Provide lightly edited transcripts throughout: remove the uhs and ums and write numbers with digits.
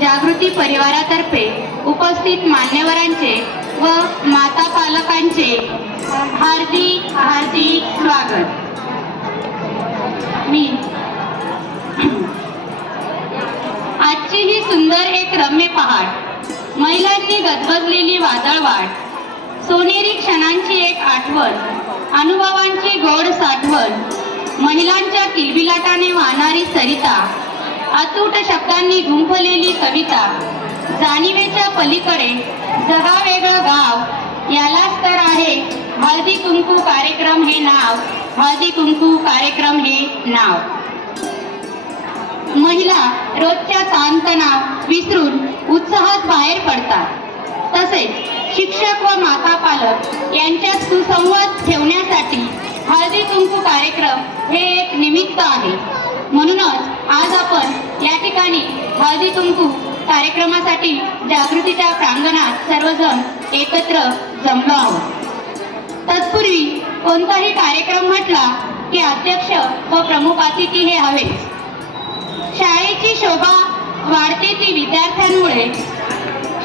जागृती परिवारातर्फे उपस्थित मान्यवरांचे व माता पालकांचे हार्दिक हार्दिक स्वागत। मी आजची ही सुंदर एक रम्य पहाट, महिलांनी गजबजलेली वादळवाट, सोनेरी क्षणांची एक आठवण, अनुभवांची गोड साठवण, महिलांच्या किलबिलाटाने वाहणारी सरिता, अतूट शब्दांनी गुंफलेली कविता, जाणीवेच्या पलीकडे जगावेगळं गाव, यालाच तर आहे हळदी कुंकू कार्यक्रम हे नाव, हळदी कुंकू कार्यक्रम हे नाव। महिला रोजच्या ताणतणाव विसरून उत्साहात बाहेर पडतात। तसेच शिक्षक व माता पालक यांच्यात सुसंवाद ठेवण्यासाठी हळदी कुंकू कार्यक्रम हे एक निमित्त आहे। म्हणूनच आज आपण या ठिकाणी हळदी कुंकू कार्यक्रमासाठी जागृतीच्या प्रांगणात सर्वजण एकत्र जमलो आहोत। तत्पूर्वी कोणताही कार्यक्रम म्हटला की अध्यक्ष व प्रमुख अतिथी हे हवेच। शाळेची शोभा वाढते ती विद्यार्थ्यांमुळे,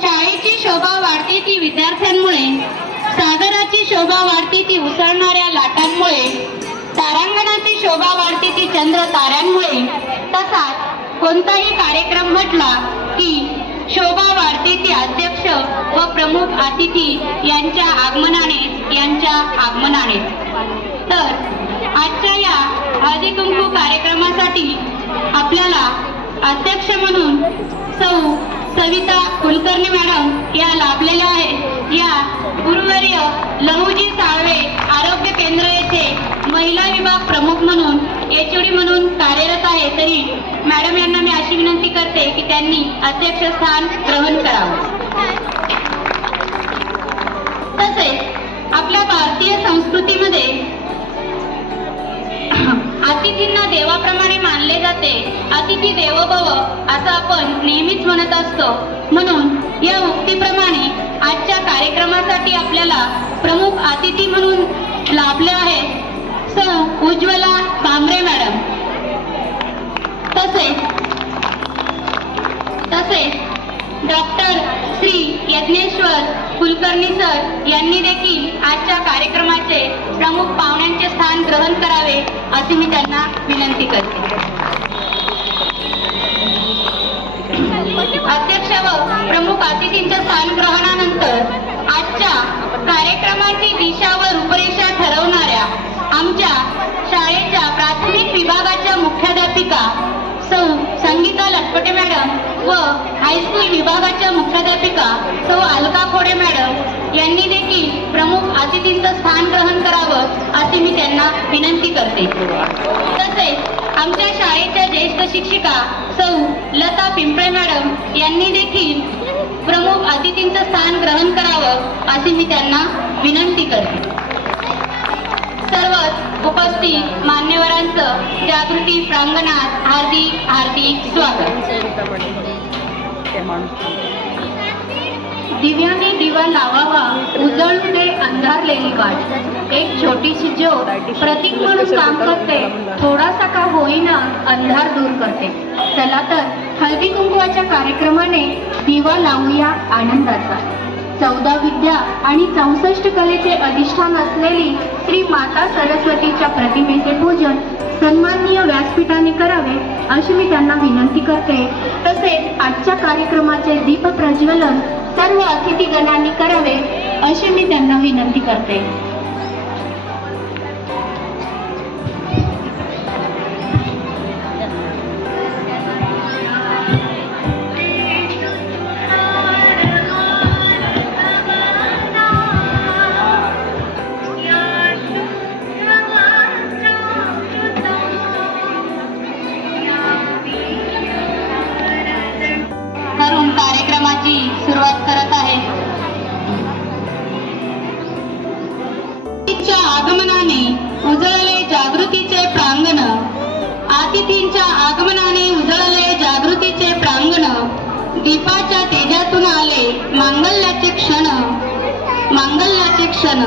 शाळेची शोभा वाढते ती विद्यार्थ्यांमुळे, सागराची शोभा वाढते ती उसळणाऱ्या लाटांमुळे, तारांगणाची शोभा वाढते ती चंद्र ताऱ्यांमुळे। तसाच कोणताही कार्यक्रम म्हटला की शोभा वाढते ती अध्यक्ष व प्रमुख अतिथी यांच्या आगमनाने। तर आजच्या या हळदी कुंकू कार्यक्रमासाठी आपल्याला अध्यक्ष म्हणून सौ सविता कुलकर्णी मॅडम या लाभलेल्या आहेत। या गुरुवर्य लहुजी साळवे आरोग्य केंद्र येथे महिला विभाग प्रमुख म्हणून एचओडी म्हणून कार्यरत आहे। तरी मॅडम यांना मी अशी विनंती करते की त्यांनी अध्यक्षस्थान ग्रहण करावं। तसेच आपल्या भारतीय संस्कृतीमध्ये अतिथींना देवाप्रमाणे मानले जाते। अतिथी देवो भव असं आपण नेहमीच म्हणत असतो। म्हणून या उक्तीप्रमाणे आजच्या कार्यक्रमासाठी आपल्याला प्रमुख अतिथी म्हणून लाभले आहेत सौ उज्ज्वला भामरे मॅडम। तसेच डॉक्टर श्री यज्ञेश्वर कुलकर्णी सर यांनी देखील आजच्या कार्यक्रमाचे प्रमुख पाहुण्यांचे स्थान ग्रहण करावे अशी मी त्यांना विनंती करते। अध्यक्ष व प्रमुख अतिथींच्या स्थान ग्रहणानंतर आजच्या कार्यक्रमाची दिशा व रूपरेषा ठरवणाऱ्या आमच्या शाळेच्या प्राथमिक विभागाच्या मुख्याध्यापिका सौ संगीता लटपटे मॅडम व हायस्कूल विभागाच्या मुख्याध्यापिका सौ अलका खोडे मॅडम यांनी देखील प्रमुख अतिथींचं स्थान ग्रहण करावं अशी मी त्यांना विनंती करते। तसेच आमच्या शाळेच्या ज्येष्ठ शिक्षिका सौ लता पिंपळे मॅडम यांनी देखील प्रमुख अतिथींचं स्थान ग्रहण करावं अशी मी त्यांना विनंती करते। सर्वच उपस्थित मान्यवरांचं जागृती प्रांगणात हार्दिक हार्दिक स्वागत। दिव्याने दिवा लावावा, उजळू दे अंधारलेली वाट, एक छोटीशी ज्योत प्रतीक म्हणून काम करते, थोडासा का होईना अंधार दूर करते। चला तर हळदी कुंकवाच्या कार्यक्रमाने दिवा लावूया आनंदाचा। 14 विद्या आणि 64 कलेचे अधिष्ठान असलेली श्री माता सरस्वतीच्या प्रतिमेचे पूजन सन्माननीय व्यासपीठाने करावे अशी मी त्यांना विनंती करते। तसेच आजच्या कार्यक्रमाचे दीप प्रज्वलन सर्व अतिथीगणांनी करावे अशी मी त्यांना विनंती करते। कार्यक्रमाची सुरुवात करत आहे। आगमनाने उजळले जागृतीचे प्रांगण, अतिथींच्या आगमनाने उजळले जागृतीचे प्रांगण, दीपाच्या तेजातून आले मांगल्याचे क्षण, मांगल्याचे क्षण,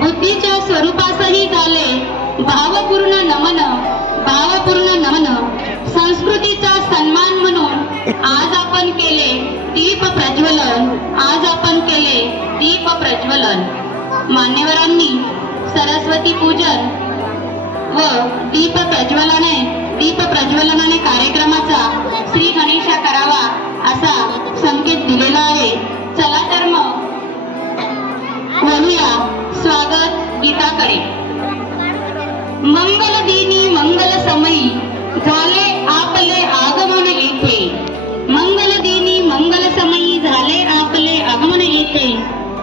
बुद्धीच्या स्वरूपासही झाले भावपूर्ण नमन, भावपूर्ण नमन। संस्कृतीचा सन्मान म्हणून आज आपण कारण आज आपण केले दीप प्रज्वलन. मान्यवरांनी सरस्वती पूजन व दीप प्रज्वलनाने कार्यक्रमाचा श्री गणेशा करावा असा संकेत दिलेला आहे. चला तर मग बोलूया स्वागत गीताकडे. मंगल दिनी मंगल समयी झाले आपले आगमन येथे. मंगल दिनी मंगल समयी झाले आपले आगमन येथे.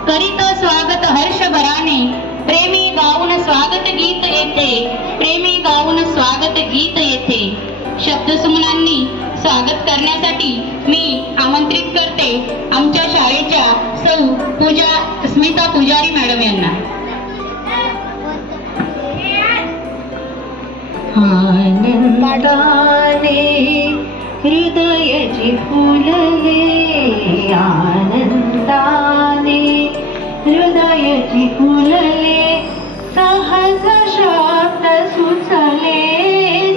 करीत स्वागत हर्षभराने प्रेमी गाऊन स्वागत गीत येथे. प्रेमी गाऊन स्वागत गीत येथे. शब्दसुमनांनी स्वागत करण्यासाठी मी आमंत्रित करते आमच्या शाळेच्या सौ स्मिता पुजारी मॅडम यांना. आनंदाने हृदयाची फुलले. आनंदाने हृदयाची फुलले. सहज शब्द सुचले.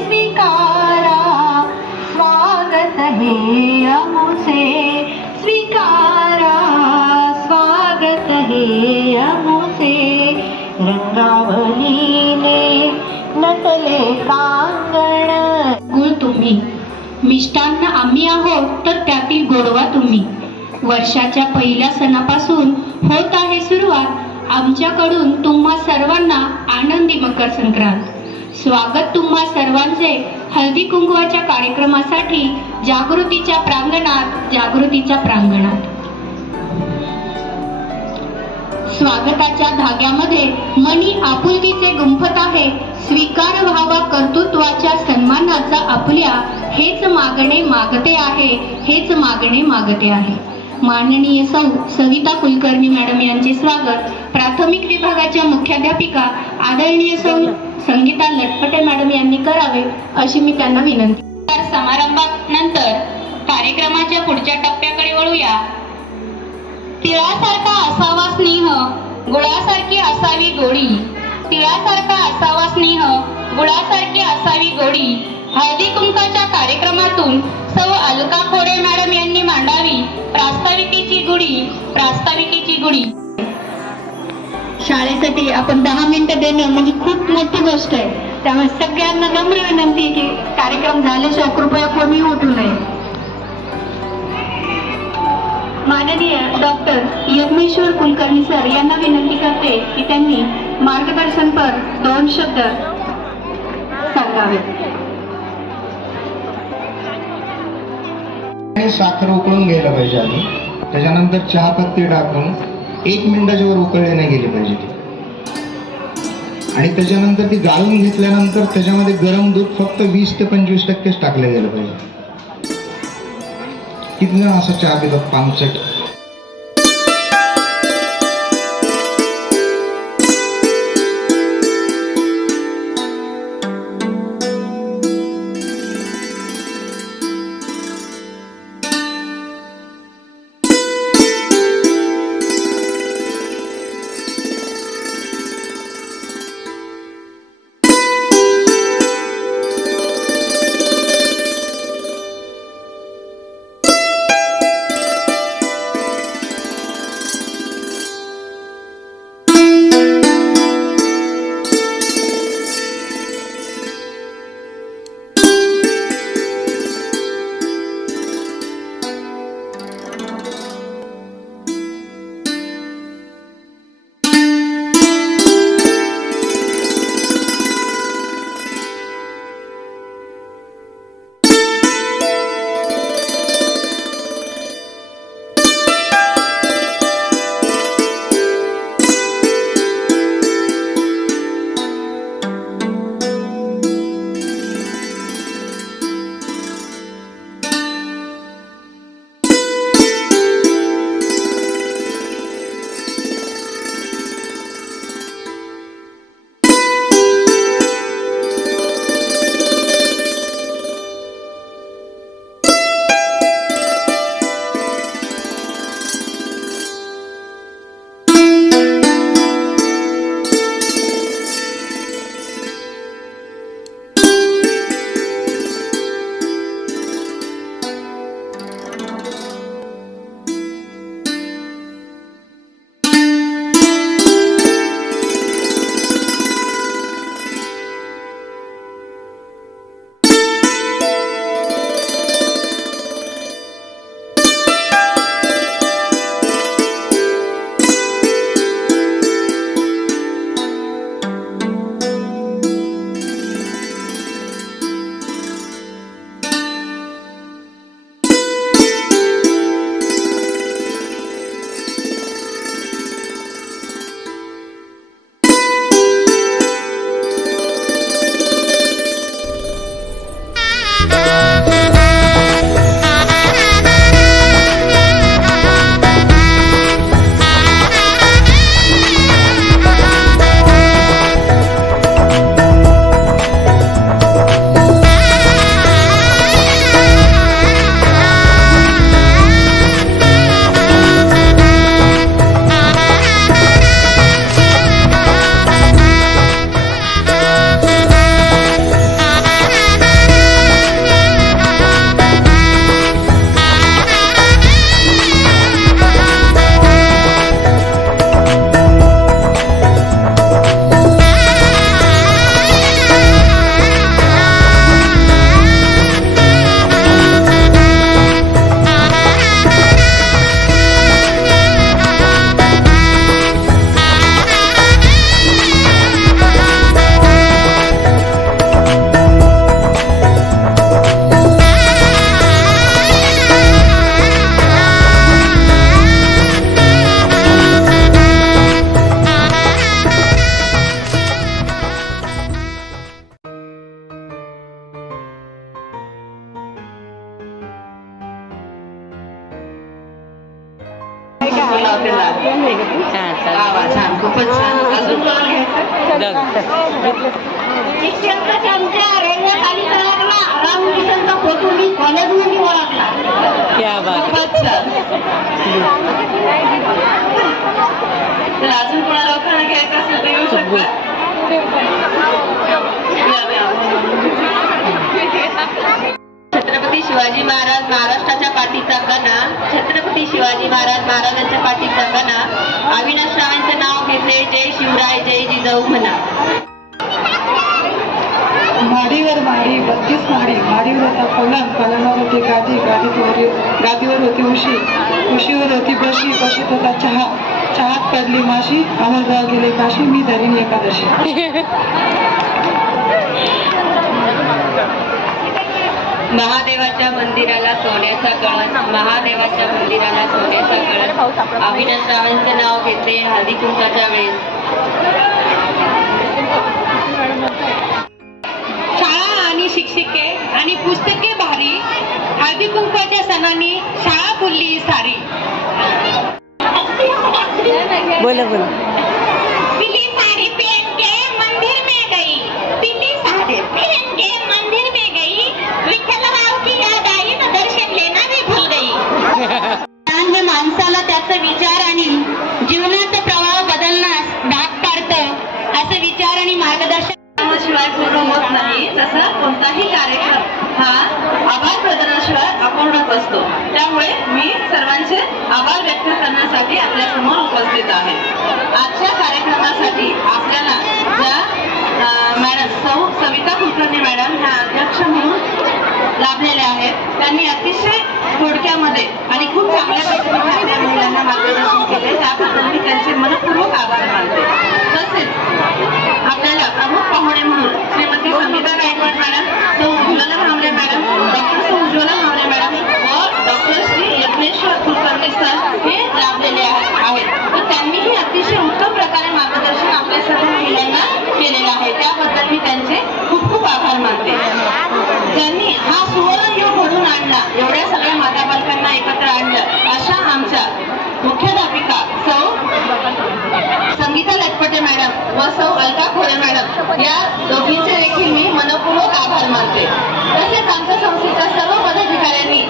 स्वीकारा स्वागत हे अमुसे. स्वीकारा स्वागत हे अमुसे. रंगावलीने नटले कांगण. गुळ तुम्ही, मिष्टान्न आम्ही आहोत तर त्यातील गोडवा तुम्ही. वर्षाच्या पहिल्या सणापासून होत आहे सुरुवात. आमच्याकडून तुम्हा सर्वांना आनंदी मकर संक्रांत. स्वागत तुम्हा सर्वांचे हळदी कुंकवाच्या कार्यक्रमासाठी जागृतीच्या प्रांगणात. स्वागताच्या धाग्यामध्ये मनी आपुलकीचे गुंफत आहे. स्वीकार व्हावा कर्तृत्वाच्या सन्मानाचा आपल्या. हेच मागणे मागते आहे. माननीय सौ सविता कुलकर्णी मॅडम यांचे स्वागत. प्राथमिक विभागाच्या मुख्याध्यापिका आदरणीय सौ संगीता लटपटे मॅडम यांनी करावे अशी मी त्यांना विनंती. तर समारंभानंतर कार्यक्रमाच्या पुढच्या टप्प्याकडे वळूया. तिळासारखा असावा स्नेह, गुळासारखी असावी गोडी. तिळासारखा असावा स्नेह, गुळासारखी असावी गोडी. हळदी कुंकाच्या कार्यक्रमातून सौ अलका खोडे मॅडम यांनी मांडावी प्रास्ताविकेची गुढी. शाळेसाठी आपण 10 मिनिटं देणं म्हणजे खूप मोठी गोष्ट आहे. त्यामुळे सगळ्यांना नम्र विनंती की कार्यक्रम झाल्याशिवाय कृपया कोणी उठू नये. माननीय डॉक्टर यज्ञेश्वर कुलकर्णी सर यांना विनंती करते की त्यांनी मार्गदर्शनपर 2 शब्द सांगावे. साखर उकळून घ्यायला पाहिजे आधी. त्याच्यानंतर चहा पत्ती टाकून 1 मिनिटाच्या वर उकळले नाही गेले पाहिजे. आणि त्याच्यानंतर ती गाळून घेतल्यानंतर त्याच्यामध्ये गरम दूध फक्त 20 ते 25% टाकलं गेलं पाहिजे. किती जण असं चहा पितात पानसट. वा वा, छान, खूपच छान. अजून कोणाला घ्यायचं? शिक्षकाच्या आमच्या रेल्वे रामकृष्णांचा फोटो मी कॉलेजमध्ये ओळखला. खूपच छान. तर अजून कोणाला लोकांना घ्यायचं असेल तर येऊ शकता. छत्रपती शिवाजी महाराज महाराष्ट्राच्या पाठीचा कणा, छत्रपती शिवाजी महाराज महाराजांच्या पाठीचा कणा, अविनाशरावांचं नाव घेतले, जय शिवराय जय जिजाऊ म्हणा. माडीवर माडी 32 माडी, माडीवर होता पलंग, पलंगावर होती गादी, गादीवर होती उशी, उशीवर होती बशी, बशीत होता चहा, चहात पडली माशी, अमरगाव गेले काशी, मी धरीन एकादशी. महादेवाच्या मंदिराला सोन्याचा कळस, महादेवाच्या मंदिराला सोन्याचा कळस, अविनाशरावांचं नाव घेतले हळदी कुंकाच्या वेळेस. शाळा आणि शिक्षिके आणि पुस्तके भारी, हळदी कुंकाच्या सणांनी शाळा फुलली सारी. बोला पीली साड़ी पहन के मंदिर में गई, पीली साड़ी पहन के मंदिर में गई, विठ्ठलराव की याद आई तो दर्शन लेना भी भूल गई. ज्ञान हे माणसाला त्याचा विचार आणि जीवनाचा प्रवाह बदलण्यास भाग पाडतं, असे विचार आणि मार्गदर्शन शिवाय पूर्ण होत नाही. तसा कोणताही कार्यक्रम हा आभार प्रदर्शनाशिवाय अपूर्णच असतो. त्यामुळे मी सर्वांचे आभार व्यक्त करण्यासाठी आपल्या समोर उपस्थित आहे. आजच्या कार्यक्रमासाठी आपल्याला ज्या मॅडम सविता कुलकर्णी मॅडम ह्या अध्यक्ष म्हणून लाभलेल्या आहेत, त्यांनी अतिशय थोडक्यामध्ये आणि खूप चांगल्या पद्धतीने आपल्या महिलांना मार्गदर्शन केले, त्याबद्दल मी त्यांचे मनपूर्वक आभार मानते. तसेच आपल्याला प्रमुख पाहुणे म्हणून श्रीमती संगीता गायकवाड मॅडम, सौ उज्ज्वला भामरे मॅडम, डॉक्टर सौ उज्ज्वला भामरे मॅडम व डॉक्टर श्री यज्ञेश्वर कुलकर्णी सर हे लाभलेले आहेत. तर त्यांनीही अतिशय उत्तम प्रकारे मार्गदर्शन आपल्या सर्व महिलांना केलेलं आहे, त्याबद्दल मी त्यांचे खूप खूप आभार मानते. ज्यांनी हा सुवर्ण योग घडून आणला, एवढ्या सगळ्या माता बालकांना एकत्र आणलं, अशा आमच्या मुख्याध्यापिका सौ संगीता लटपटे मॅडम व सौ अलका खोरे मॅडम, या दोघींचे देखील मी मनपूर्वक आभार मानते. तसेच आमच्या संस्थेच्या सर्व पदाधिकाऱ्यांनी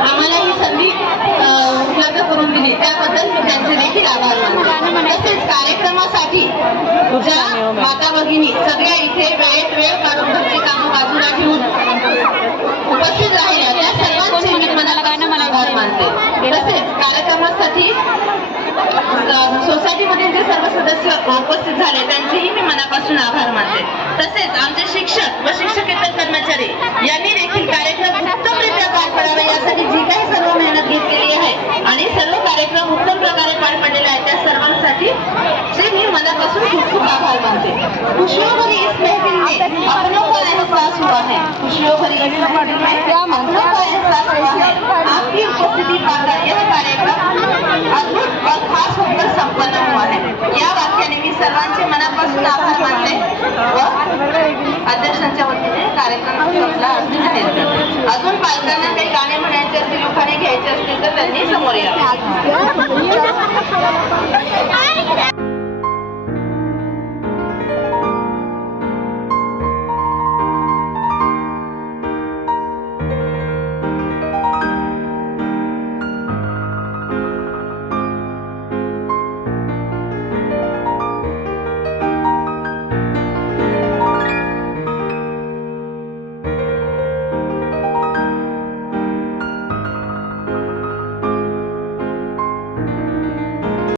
आम्हाला ही संधी उपलब्ध करून दिली, त्याबद्दल मी त्यांचे देखील आभार मानते. तसेच कार्यक्रमासाठी ज्या माता भगिनी सगळ्या इथे वेळेत वेळ काढून घरची कामं बाजूला ठेवून उपस्थित राहिल्या, त्या सर्वांचे मी मनापासून आभार मानते. तसेच कार्यक्रमासाठी सोसायटीमध्ये जे सर्व सदस्य उपस्थित झाले त्यांचेही मी मनापासून आभार मानते. तसेच आमचे शिक्षक व शिक्षकेतर कर्मचारी यांनी देखील कार्यक्रम उत्तमरित्या पार पडावे यासाठी जी काही सर्व मेहनत घेतलेली आहे आणि सर्व कार्यक्रम उत्तम प्रकारे पार पडलेले आहेत, त्या सर्वांसाठी मी मनापासून खूप खूप आभार मानते. खुशियों भरी इस महफिल में अपनों का एहसास हुआ है, खुशियों भरी इस महफिल में अपनों का एहसास हुआ है. आपकी उपस्थिति पाकर यह कार्यक्रम अद्भुत और खास होकर संपन्न हुआ है. या वाक्याने मी सर्वांचे मनापासून आभार मानते व अध्यक्षांच्या वतीने कार्यक्रमाला अगदी जाहीर करते. अजून पालकांना काही गाणे म्हणायचे असतील, उखाणे घ्यायचे असतील तर त्यांनी समोर यावे.